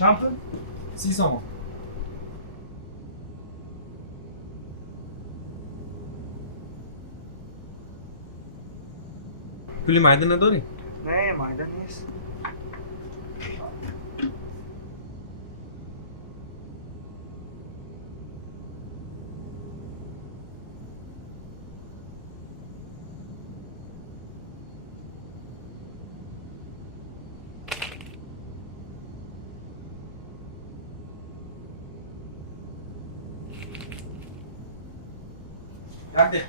چند پول؟ 30 سامان. پولی معدن نداری؟ نه مایده نیست. یک دقیقه.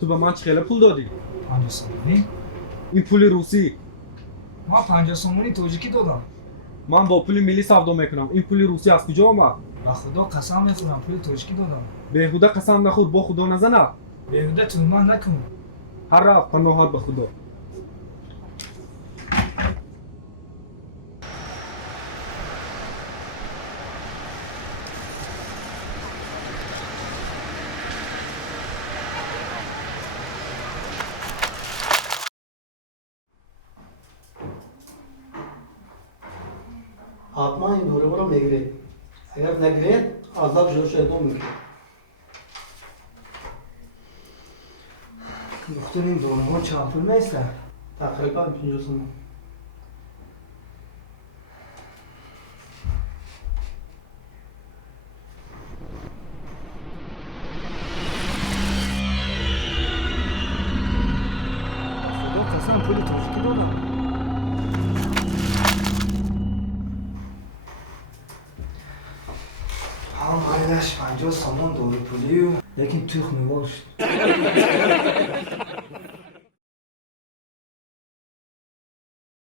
تو به من چقدر پول دادی؟ 50 سومونی؟ این پول روسی. ما 50 سومونی توجیکی دادم. من با پول ملی سودا میکنم. این پول روسی از کجا آمد؟ با خدا قسم میخورم پول توجیکی دادم. بیهوده قسم نخور، با خدا نزنه. بیهوده تومان نکن. هر رفت پناهات به خدا. حتما این دوره رو میگیرید. اگر نگیرید عذاب جوش ادام میکنید. دکتر این دوره ها چند پول میسته؟ تقریبا 50 سوم. خدا قسم پول توجیکی دادم. هم مایدش 50 سومون دوره پولی و لیکن توخ میباشت.